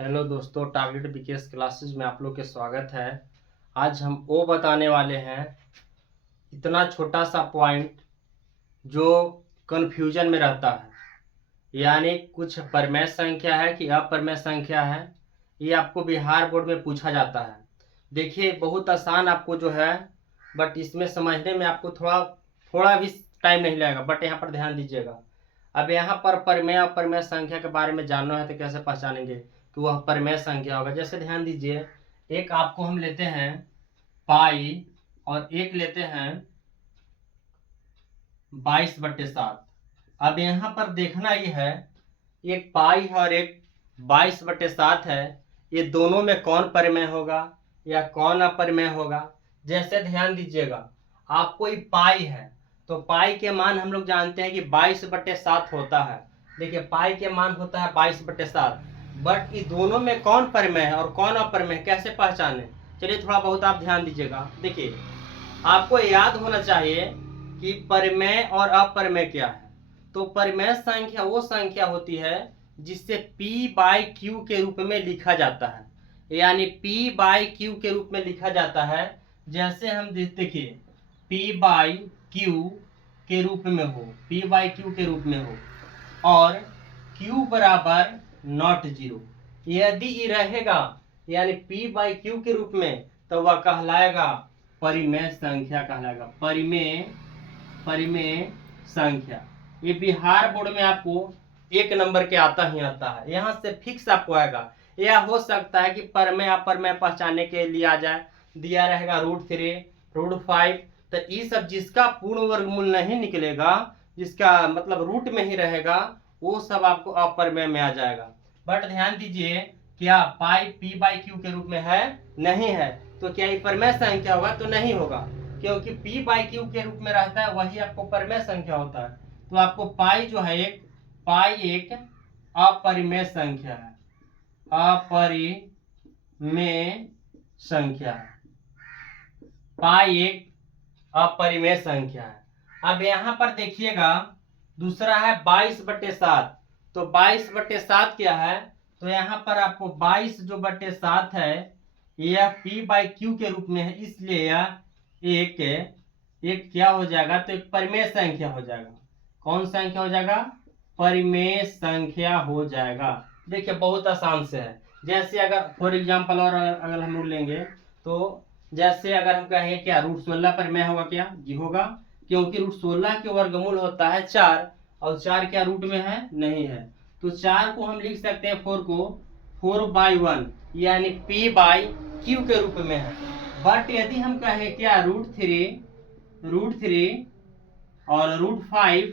Hello दोस्तों, target BKS classes में आप लोग के स्वागत है। आज हम वो बताने वाले हैं, इतना छोटा सा पॉइंट जो कन्फ्यूजन में रहता है, यानी कुछ परमेय संख्या है कि अपरमेय संख्या है, ये आपको बिहार बोर्ड में पूछा जाता है। देखिए, बहुत आसान आपको जो है, बट इसमें समझने में आपको थोड़ा भी टाइम नहीं लगेगा। बट यहाँ पर ध्यान दीजिएगा, अब यहाँ पर परमेय और परमेय संख्या के बारे में जानना है तो कैसे पहचानेंगे कि वह परमेय संख्या होगा। जैसे ध्यान दीजिए, एक आपको हम लेते हैं पाई और एक लेते हैं 22/7। अब यहाँ पर देखना ही है, एक पाई और एक 22/7 है, ये दोनों में कौन परमेय होगा या कौन अपरमेय होगा। जैसे ध्यान दीजिएगा, आपको ये पाई है तो पाई के मान हम लोग जानते हैं कि 22/7 होता है। देखिए, पाई के मान होता है 22/7, बट ये दोनों में कौन परमेय है और कौन अपरमेय, कैसे पहचाने। चलिए थोड़ा बहुत आप ध्यान दीजिएगा। देखिए, आपको याद होना चाहिए कि परमेय और अपरमेय क्या है। तो परमेय संख्या वो संख्या होती है जिससे P/Q के रूप में लिखा जाता है, यानी P/Q के रूप में लिखा जाता है। जैसे हम देखिए, P/Q के रूप में हो, P/Q के रूप में हो और Q बराबर नॉट 0, यदि ये रहेगा यानी P/Q के रूप में, तो वह कहलाएगा परिमेय संख्या कहलाएगा। परिमेय संख्या ये बिहार बोर्ड में आपको 1 नंबर के आता ही आता है, यहाँ से फिक्स आपको आएगा। यह हो सकता है कि परमेय अपरमेय पहचानने के लिए आ जाए, दिया रहेगा √3, √5, तो ये सब जिसका पूर्ण वर्गमूल नहीं निकलेगा, जिसका मतलब रूट में ही रहेगा, वो सब आपको अपरमेय में आ जाएगा। बट ध्यान दीजिए, क्या पाई P/Q के रूप में है? नहीं है। तो क्या ये परमेय संख्या होगा? तो नहीं होगा, क्योंकि P/Q के रूप में रहता है वही आपको परमेय संख्या होता है। तो आपको पाई जो है, पाई एक अपरिमेय संख्या है, अपरिमेय संख्या है। पाई एक अपरिमेय संख्या है। अब यहाँ पर देखिएगा, दूसरा है 22/7। तो 22/7 क्या है? तो यहाँ पर आपको 22/7 है, यह P/Q के रूप में है, इसलिए यह एक क्या हो जाएगा, तो एक परिमेय संख्या हो जाएगा। कौन संख्या हो जाएगा? परिमेय संख्या हो जाएगा। देखिए, बहुत आसान से है। जैसे अगर फॉर एग्जांपल और अगर हम लोग लेंगे, तो जैसे अगर हम कहें क्या √16 परिमेय होगा? क्या जी होगा, क्योंकि √16 के वर्गमूल होता है 4 और 4 क्या रूट में है? नहीं है। तो 4 को हम लिख सकते हैं 4 को 4/1 यानी P/Q के रूप में है। बट यदि हम कहें क्या √3 और √5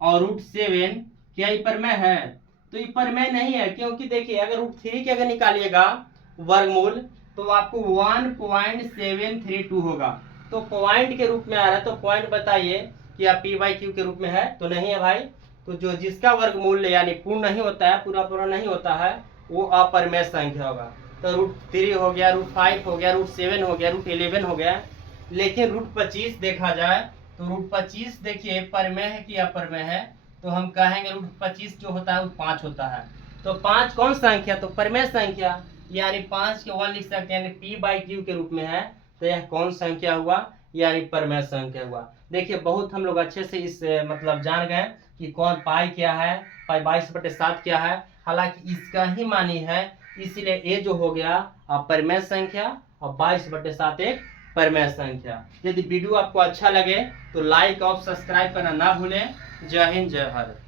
और √7 क्या ये परमेय है? तो ये परमेय नहीं है, क्योंकि देखिए, अगर √3 के अगर निकालिएगा वर्गमूल तो आपको 1.732 होगा। तो पॉइंट के रूप में आ रहा है, तो पॉइंट बताइए कि आप P/Q के रूप में है? तो नहीं है भाई। तो जो जिसका वर्गमूल यानी पूर्ण नहीं होता है, पूरा नहीं होता है, वो अपरमेय संख्या होगा। तो √3 हो गया, √5 हो गया, √7 हो गया, √11 हो गया। लेकिन √25 देखा जाए तो √25 देखिए परमेय है कि अपरमेय है? तो हम कहेंगे √25 जो होता है वो 5 होता है। तो 5 कौन संख्या? तो परमेय संख्या, यानी 5 के 1 लिख सकते हैं, यानी P/Q के रूप में है। तो यह कौन संख्या हुआ? यानी परमेय संख्या हुआ। देखिए, बहुत हम लोग अच्छे से इस मतलब जान गए कि कौन पाई क्या है, पाई 22/7 क्या है। हालांकि इसका ही मानी है, इसलिए ये जो हो गया अपरमेय संख्या और 22/7 एक परमेय संख्या। यदि वीडियो आपको अच्छा लगे तो लाइक और सब्सक्राइब करना ना भूलें। जय हिंद, जय भारत।